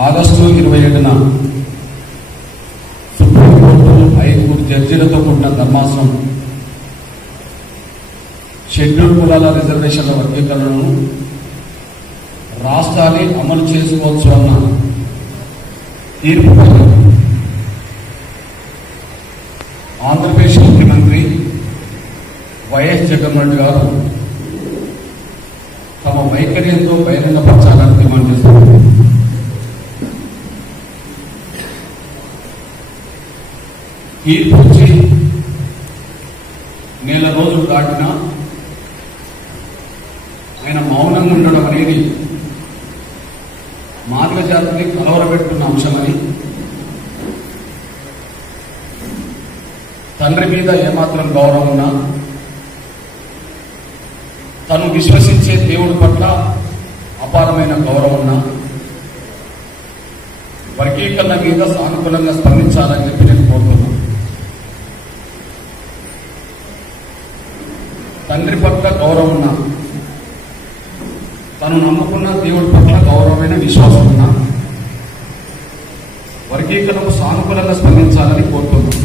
August 27న supreme court 5 జడ్జీలతో కూడిన ధర్మాసనం schedule కులాల రిజర్వేషన్ల వర్గీకరణను రాష్ట్రాన్ని అమలు చేసుకోవచ్చు అన్న తీర్పుపై ఆంధ్రప్రదేశ్ ముఖ్యమంత్రి వైఎస్ జగన్మోహన్ రెడ్డి గారు తమ వైఖర్యంతో బహిరంగపరచాలని డిమాండ్ చేస్తున్నారు. తీర్పు వచ్చి నెల రోజులు దాటినా ఆయన మౌనంగా ఉండడం అనేది మానవ జాతిని కలవరపెట్టుకున్న అంశమని, తండ్రి మీద ఏమాత్రం గౌరవం ఉన్నా తను విశ్వసించే దేవుడి పట్ల అపారమైన గౌరవం ఉన్నా వర్గీకరణ మీద సానుకూలంగా స్పందించాలని చెప్పి నేను కోరుతున్నాను. తండ్రి పట్ల గౌరవం ఉన్నా, తను నమ్ముకున్న దేవుడి పట్ల గౌరవమైన విశ్వాసం ఉన్నా వర్గీకరణకు సానుకూలంగా స్పందించాలని కోరుతున్నాను.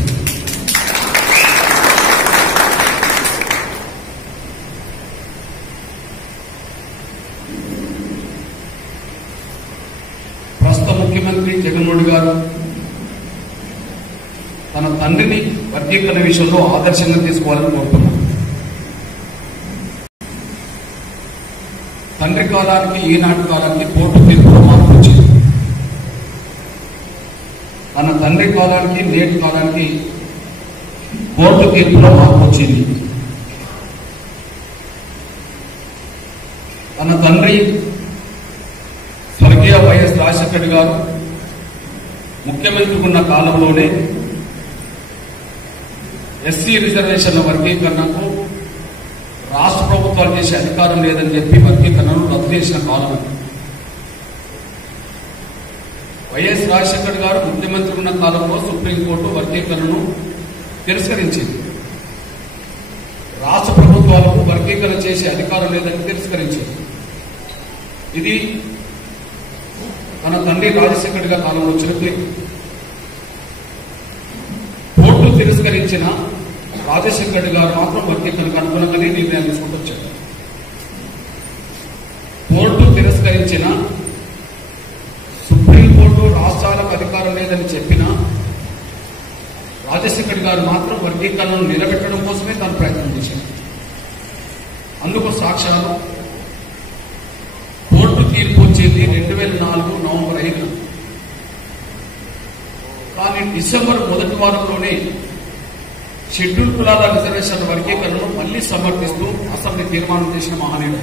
ప్రస్తుత ముఖ్యమంత్రి జగన్మోహన్ రెడ్డి గారు తన తండ్రిని వర్గీకరణ విషయంలో ఆదర్శంగా తీసుకోవాలని కోరుతున్నారు. తండ్రి కాలానికి ఈనాటి కాలానికి కోర్టు తీర్పులో మార్పు వచ్చింది. తన తండ్రి కాలానికి నేటి కాలానికి కోర్టు తీర్పులో మార్పు వచ్చింది. తన తండ్రి స్వర్గీయ వైఎస్ రాజశేఖర రెడ్డి గారు ముఖ్యమంత్రి ఉన్న కాలంలోనే ఎస్సీ రిజర్వేషన్ల వర్గీకరణకు రాష్ట్ర ప్రభుత్వాలు చేసే అధికారం లేదని చెప్పి వర్గీకరణను రద్దు చేసిన కాలం. వైఎస్ రాజశేఖర గారు ముఖ్యమంత్రి ఉన్న కాలంలో సుప్రీంకోర్టు వర్గీకరణను తిరస్కరించింది. రాష్ట్ర ప్రభుత్వాలకు వర్గీకరణ చేసే అధికారం లేదని తిరస్కరించింది. ఇది తన తండ్రి రాజశేఖర గారి కాలంలో వచ్చిన తీర్పు. కోర్టు తిరస్కరించిన రాజశేఖర రెడ్డి గారు మాత్రం వర్గీకరణకు అనుగుణంగానే నిర్ణయాలు తీసుకుంటూ వచ్చారు. కోర్టు తిరస్కరించిన, సుప్రీంకోర్టు రాష్ట్రాలకు అధికారం లేదని చెప్పిన రాజశేఖర గారు మాత్రం వర్గీకరణను నిలబెట్టడం కోసమే తాను ప్రయత్నం చేశారు. అందుకు సాక్ష్యాలు కోర్టు తీర్పు వచ్చేది 2004 నవంబర్ 5న. కానీ డిసెంబర్ మొదటి వారంలోనే షెడ్యూల్ కులాల రిజర్వేషన్ల వర్గీకరణను మళ్లీ సమర్థిస్తూ అసెంబ్లీ తీర్మానం చేసిన మహనీయుడు.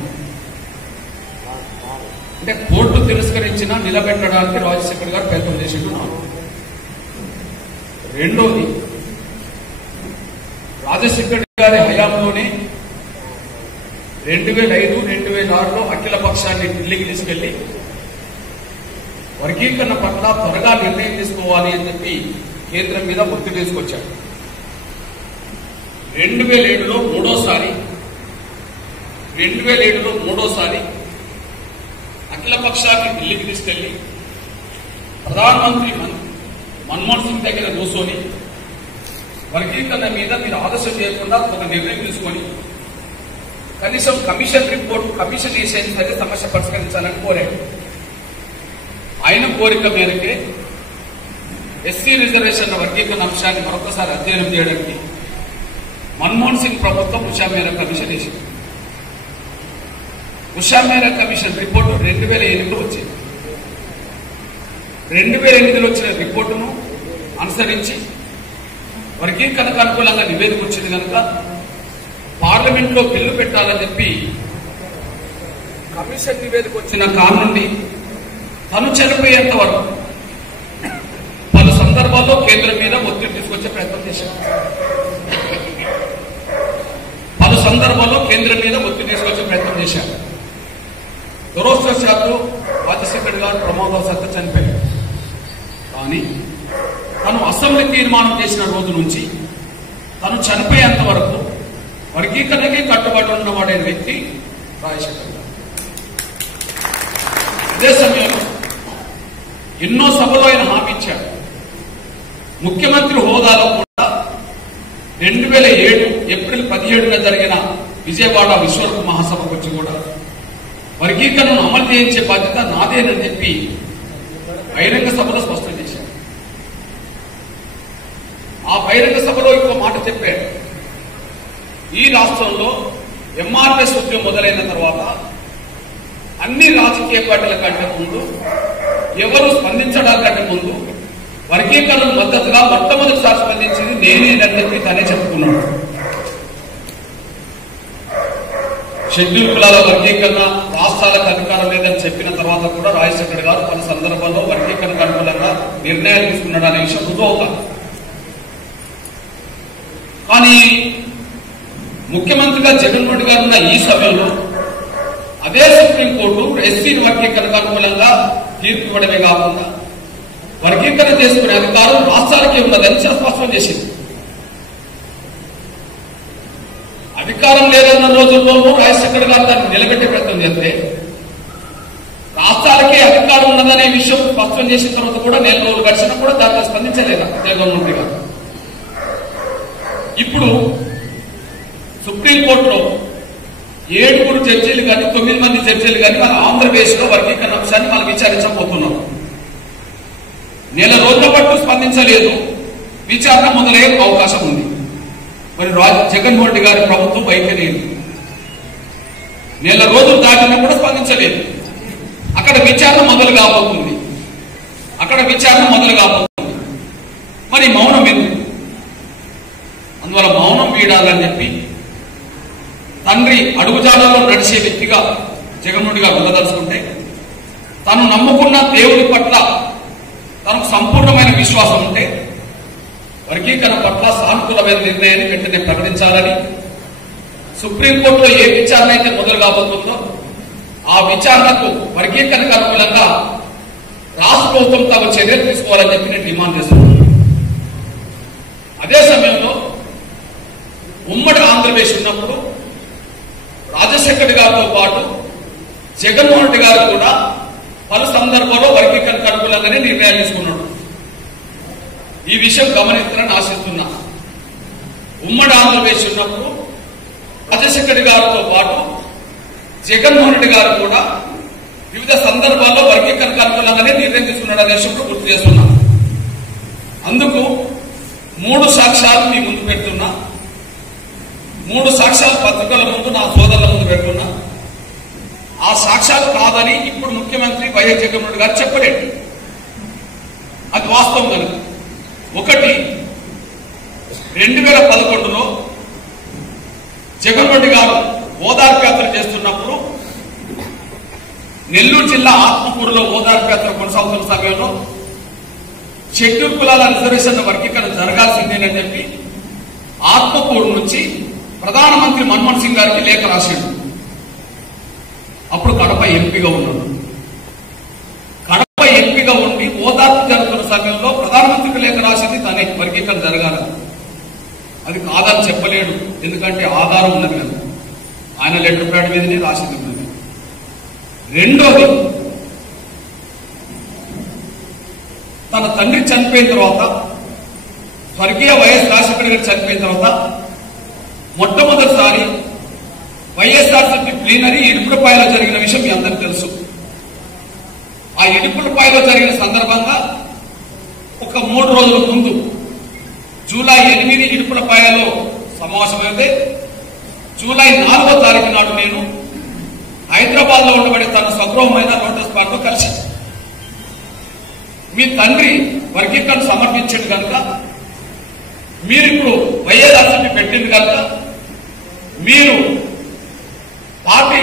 అంటే కోర్టు తిరస్కరించినా నిలబెట్టడానికి రాజశేఖర్ గారు ప్రయత్నం చేసినారు. రెండోది, రాజశేఖర్ గారి హయాంలోనే 2005, 2006లో అఖిల పక్షాన్ని ఢిల్లీకి తీసుకెళ్లి వర్గీకరణ పట్ల త్వరగా నిర్ణయం తీసుకోవాలి అని చెప్పి కేంద్రం మీద ఒత్తిడి తీసుకొచ్చారు. 2007లో మూడోసారి అఖిల పక్షాన్ని ఢిల్లీకి తీసుకెళ్లి ప్రధానమంత్రి మన్మోహన్ సింగ్ దగ్గర కూర్చొని వర్గీకరణ మీద మీరు ఆలస్యం చేయకుండా ఒక నిర్ణయం తీసుకొని కనీసం కమిషన్ వేసేది సరే సమస్య పరిష్కరించాలని కోరాడు. ఆయన కోరిక మేరకే ఎస్సీ రిజర్వేషన్ల వర్గీకరణ అంశాన్ని మరొకసారి అధ్యయనం చేయడానికి మన్మోహన్ సింగ్ ప్రభుత్వం ఉషా మేరా కమిషన్ వేసింది. ఉషా మేరా కమిషన్ రిపోర్టు 2008లో వచ్చింది. 2008లో వచ్చిన రిపోర్టును అనుసరించి వర్గీకరణకు అనుకూలంగా నివేదిక వచ్చింది కనుక పార్లమెంట్లో బిల్లు పెట్టాలని చెప్పి కమిషన్ నివేదిక వచ్చిన కాలం నుండి తను చనిపోయేంత వరకు పలు సందర్భాల్లో కేంద్రం మీద ఒత్తిడి తీసుకొచ్చే ప్రయత్నం చేశారు. దురదృష్టవశాత్తు రాజశేఖర్ గారు ప్రమాదవశాత్తు చనిపోయారు. కానీ తను అసెంబ్లీ తీర్మానం చేసిన రోజు నుంచి తను చనిపోయేంత వరకు వర్గీకరణకి కట్టుబడి ఉన్నవాడైన వ్యక్తి రాజశేఖర్ గారు. అదే సమయంలో ఎన్నో సభలో ఆయన హామీ ఇచ్చాడు. ముఖ్యమంత్రి హోదాలో కూడా 2007 ఏప్రిల్ 17న జరిగిన విజయవాడ విశ్వరూప మహాసభకు వచ్చి కూడా వర్గీకరణను అమలు చేయించే బాధ్యత నాదేనని చెప్పి బహిరంగ సభలో స్పష్టం చేశారు. ఆ బహిరంగ సభలో ఇంకో మాట చెప్పారు. ఈ రాష్ట్రంలో ఎంఆర్ఎస్ ఉద్యమం మొదలైన తర్వాత అన్ని రాజకీయ పార్టీల కంటే ముందు ఎవరు స్పందించడానికంటే ముందు వర్గీకరణ మద్దతుగా మొట్టమొదటిసారి స్పందించింది నేనేనని చెప్పి తనే చెప్పుకున్నాడు. షెడ్యూల్ కులాల వర్గీకరణ రాష్ట్రాలకు అధికారం లేదని చెప్పిన తర్వాత కూడా రాజశేఖర్ గారు పలు సందర్భాల్లో వర్గీకరణకు అనుకూలంగా నిర్ణయాలు తీసుకున్నాడు అనే విషయం రుజువు అవుతారు. కానీ ముఖ్యమంత్రిగా జగన్మోహన్ రెడ్డి గారు ఉన్న ఈ సమయంలో అదే సుప్రీంకోర్టు ఎస్సీ వర్గీకరణకు అనుకూలంగా తీర్పు ఇవ్వడమే కాకుండా వర్గీకరణ చేసుకునే అధికారం రాష్ట్రాలకే ఉన్నదని స్పష్టం చేసింది. అధికారం లేదన్న రోజుల్లోనూ రాజశేఖర్ గారు దాన్ని నిలబెట్టే ప్రయత్నం చేస్తే రాష్ట్రాలకే అధికారం ఉన్నదనే విషయం స్పష్టం చేసిన తర్వాత కూడా 4 రోజులు గడిచినా కూడా దాంట్లో స్పందించలేదా జగన్మోహన్ గారు? ఇప్పుడు సుప్రీంకోర్టులో 7 జడ్జీలు కానీ 9 మంది జడ్జీలు కానీ మన ఆంధ్రప్రదేశ్ లో వర్గీకరణ అంశాన్ని మనం విచారించబోతున్నాం. 4 రోజుల పాటు స్పందించలేదు. విచారణ మొదలయ్యే అవకాశం ఉంది. మరి జగన్మోహన్ రెడ్డి గారి ప్రభుత్వం వైఖరి 4 రోజులు దాటినా కూడా స్పందించలేదు. అక్కడ విచారణ మొదలు కాబోతుంది. మరి మౌనం ఎందుకు? అందువల్ల మౌనం వీడాలని చెప్పి తండ్రి అడుగుజాడల్లో నడిచే వ్యక్తిగా జగన్మోహన్ రెడ్డి గారు ఉండదలుచుకుంటే తను నమ్ముకున్న దేవుడి పట్ల తనకు సంపూర్ణమైన విశ్వాసం ఉంటే వర్గీకరణ పట్ల సానుకూలమైన నిర్ణయాన్ని వెంటనే ప్రకటించాలని, సుప్రీంకోర్టులో ఏ విచారణ అయితే మొదలు కాబోతుందో ఆ విచారణకు వర్గీకరణకు అనుకూలంగా రాష్ట్ర ప్రభుత్వం తగు చర్యలు తీసుకోవాలని చెప్పి నేను డిమాండ్ చేస్తున్నాను. అదే సమయంలో ఉమ్మడి ఆంధ్రప్రదేశ్ ఉన్నప్పుడు రాజశేఖర్ గారితో పాటు జగన్మోహన్ రెడ్డి గారు కూడా పలు సందర్భాల్లో వర్గీకరణకు అనుకూలంగానే నిర్ణయాలు తీసుకున్నాడు. ఈ విషయం గమనించాలని ఆశిస్తున్నా. ఉమ్మడి ఆంధ్రప్రదేశ్ ఉన్నప్పుడు రాజశేఖర్ గారితో పాటు జగన్మోహన్ రెడ్డి గారు కూడా వివిధ సందర్భాల్లో వర్గీకరణకు అనుకూలంగానే నిర్ణయం తీసుకున్నాడు అనే విషయం గుర్తు చేస్తున్నా. అందుకు 3 సాక్ష్యాలు మీ ముందు పెడుతున్నా. 3 సాక్ష్యాలు పత్రికల ముందు నా సోదరుల ముందు పెడుతున్నా. ఆ సాక్ష్యాలు కాదని ఇప్పుడు ముఖ్యమంత్రి వైఎస్ జగన్మోహన్ రెడ్డి గారు చెప్పలేడు. అది వాస్తవం కనుక. ఒకటి, 2011లో జగన్మోహన్ రెడ్డి గారు ఓదార్పు యాత్ర చేస్తున్నప్పుడు నెల్లూరు జిల్లా ఆత్మకూరులో ఓదార్పు యాత్ర కొనసాగుతున్న సమయంలో షెడ్యూల్ కులాల రిజర్వేషన్ వర్గీకరణ జరగాల్సిందేనని చెప్పి ఆత్మకూరు నుంచి ప్రధానమంత్రి మన్మోహన్ సింగ్ గారికి లేఖ రాశాడు. అప్పుడు కడప ఎంపీగా ఉన్నాడు. కడప ఎంపీగా ఉండి ఓదార్పు జరుగుతున్న సమయంలో ప్రధానమంత్రికి లేఖ రాసింది తనే, వర్గీకరణ జరగాలని. అది కాదని చెప్పలేడు, ఎందుకంటే ఆధారం ఉన్నది కదా. ఆయన లెటర్ ప్యాడ్ మీదనే రాసింది ఉన్నది. రెండోది, తన తండ్రి చనిపోయిన తర్వాత, స్వర్గీయ వైఎస్ రాజశేఖర్ గారు చనిపోయిన తర్వాత మొట్టమొదటిసారి వైఎస్ఆర్సీపీ ప్లీనరీ ఇడుపులపాయలో జరిగిన విషయం మీ అందరికీ తెలుసు. ఆ ఇడుపులపాయలో జరిగిన సందర్భంగా ఒక 3 రోజుల ముందు జూలై 8 ఇడుపులపాయలో సమావేశమైతే జూలై 4వ తారీఖు నాడు నేను హైదరాబాద్ లో ఉండబడే తన స్వగృహమైన లోటస్ పార్క్ లో కలిసి మీ తండ్రి వర్గీకరణ సమర్పించాడు కనుక, మీరు ఇప్పుడు వైఎస్ఆర్సీపీ పెట్టింది కనుక మీరు పార్టీ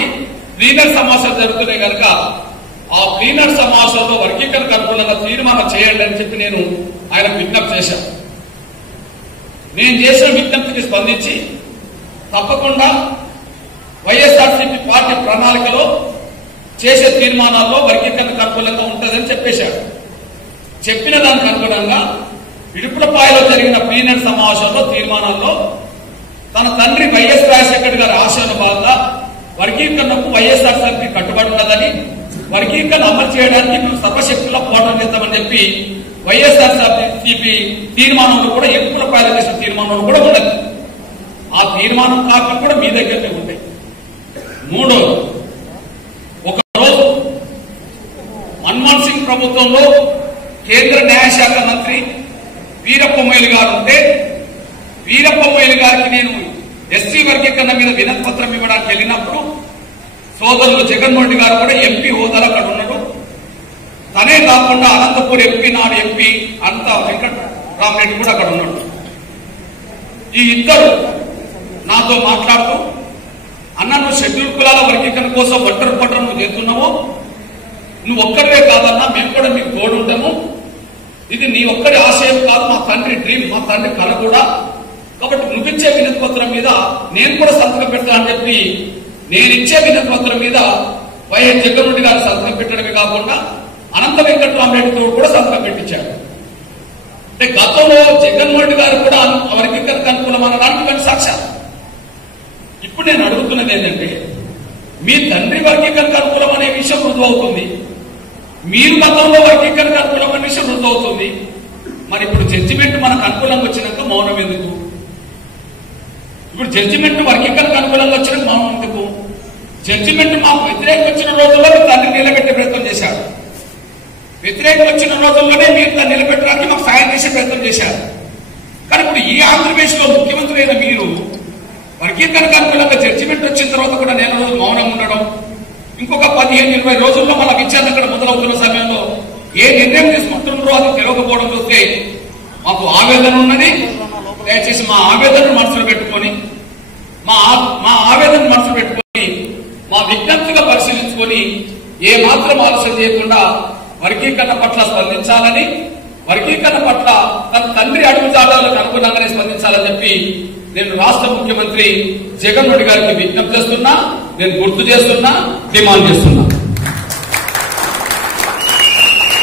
ప్లీనర్ సమావేశాలు జరుగుతున్నాయి కనుక ఆ ప్లీనర్ సమావేశంలో వర్గీకరణకు అనుకూలంగా తీర్మానం చేయండి అని చెప్పి నేను ఆయన విజ్ఞప్తి చేశాను. నేను చేసిన విజ్ఞప్తికి స్పందించి తప్పకుండా వైఎస్ఆర్సీపీ పార్టీ ప్రణాళికలో చేసే తీర్మానాల్లో వర్గీకరణకు అనుకూలంగా ఉంటుందని చెప్పేశాడు. చెప్పిన దానికి అనుగుణంగా ఇడుపులపాయలో జరిగిన ప్లీనర్ సమావేశంలో తీర్మానాల్లో తన తండ్రి వైఎస్ రాజశేఖర్ గారి ఆశయాల భాగంగా వర్గీకరణకు వైఎస్ఆర్సీపీ కట్టుబడి ఉన్నదని వర్గీకరణ అమలు చేయడానికి మేము సర్వశక్తుల్లో పోరాటం చేస్తామని చెప్పి వైఎస్ఆర్సీపీ తీర్మానంలో కూడా ఎక్కువ ప్రయాణం చేసిన తీర్మానంలో కూడా ఉండదు. ఆ తీర్మానం కాపీ కూడా మీ దగ్గరనే ఉంటాయి. మూడోది, ఒకరోజు మన్మోహన్ సింగ్ ప్రభుత్వంలో కేంద్ర న్యాయశాఖ మంత్రి వీరప్ప మొయిల్ గారు ఉంటే, వీరప్ప మొయిల్ గారికి నేను ఎస్సీ వర్గీకరణ మీద వినతి పత్రం ఇవ్వడానికి వెళ్ళినప్పుడు సోదరులు జగన్మోహన్ రెడ్డి గారు కూడా ఎంపీ హోదాలో అక్కడ ఉన్నాడు. తనే కాకుండా అనంతపూర్ ఎంపీ, నాడు ఎంపీ అంత వెంకటరామరెడ్డి కూడా అక్కడ ఉన్నాడు. ఈ ఇద్దరు నాతో మాట్లాడుతూ, అన్న నువ్వు షెడ్యూల్ కులాల వర్గీకరణ కోసం ఒంటరి పట్టణం నువ్వు చేస్తున్నావు, నువ్వు ఒక్కరివే కాదన్నా, మేము కూడా మీకు తోడు ఉంటాము, ఇది నీ ఒక్కడి ఆశయం కాదు, మా తండ్రి డ్రీమ్, మా తండ్రి కళ కూడా, కాబట్టి నువ్విచ్చే వినతి పత్రం మీద నేను కూడా సంతకం పెడతా అని చెప్పి నేనిచ్చే వినతి పత్రం మీద వైఎస్ జగన్మోహన్ గారు సంతకం పెట్టడమే కాకుండా అనంత వెంకటరామరెడ్డితో కూడా సంతకం పెట్టించారు. అంటే గతంలో జగన్మోహన్ గారు కూడా వర్గీకరణకు అనుకూలం అనడానికి కానీ సాక్ష్యాలు. ఇప్పుడు నేను అడుగుతున్నది ఏంటంటే, మీ తండ్రి వర్గీకరణకు అనుకూలం అనే విషయం రుజువు అవుతుంది, మీరు గతంలో వర్గీకరణకు అనుకూలం అనే విషయం రుజువు అవుతుంది. మరి ఇప్పుడు జడ్జిమెంట్ మనకు అనుకూలంగా వచ్చినాక మౌనం ఎందుకు? ఇప్పుడు జడ్జిమెంట్ వర్గీకరణకు అనుకూలంగా వచ్చిన మౌనం ఎందుకు? జడ్జిమెంట్ మాకు వ్యతిరేకం వచ్చిన రోజుల్లో మీరు తండ్రి నిలబెట్టే ప్రయత్నం చేశారు, వ్యతిరేకం వచ్చిన రోజుల్లోనే మీరు దాన్ని నిలబెట్టడానికి మాకు సాయం చేసే ప్రయత్నం చేశారు. కానీ ఇప్పుడు ఈ ఆంధ్రప్రదేశ్ లో ముఖ్యమంత్రి అయిన మీరు వర్గీకరణకు అనుకూలంగా జడ్జిమెంట్ వచ్చిన తర్వాత కూడా నెల రోజులు మౌనం ఉండడం, ఇంకొక 15-20 రోజుల్లో మన విచారణ అక్కడ మొదలవుతున్న సమయంలో ఏ నిర్ణయం తీసుకుంటున్నారో అది తెలియకపోవడం చూస్తే మాకు ఆవేదన ఉన్నది. దయచేసి మా ఆవేదనను మనసులో పెట్టుకొని మా ఆవేదన మనసులో పెట్టుకొని మా విజ్ఞప్తిగా పరిశీలించుకొని ఏ మాత్రం ఆలోచన చేయకుండా వర్గీకరణ పట్ల స్పందించాలని, వర్గీకరణ పట్ల తన తండ్రి అడుగుజాడలకు అనుగుణంగానే స్పందించాలని చెప్పి నేను రాష్ట్ర ముఖ్యమంత్రి జగన్మోహన్ రెడ్డి గారికి విజ్ఞప్తి చేస్తున్నా, నేను గుర్తు చేస్తున్నా, డిమాండ్ చేస్తున్నా.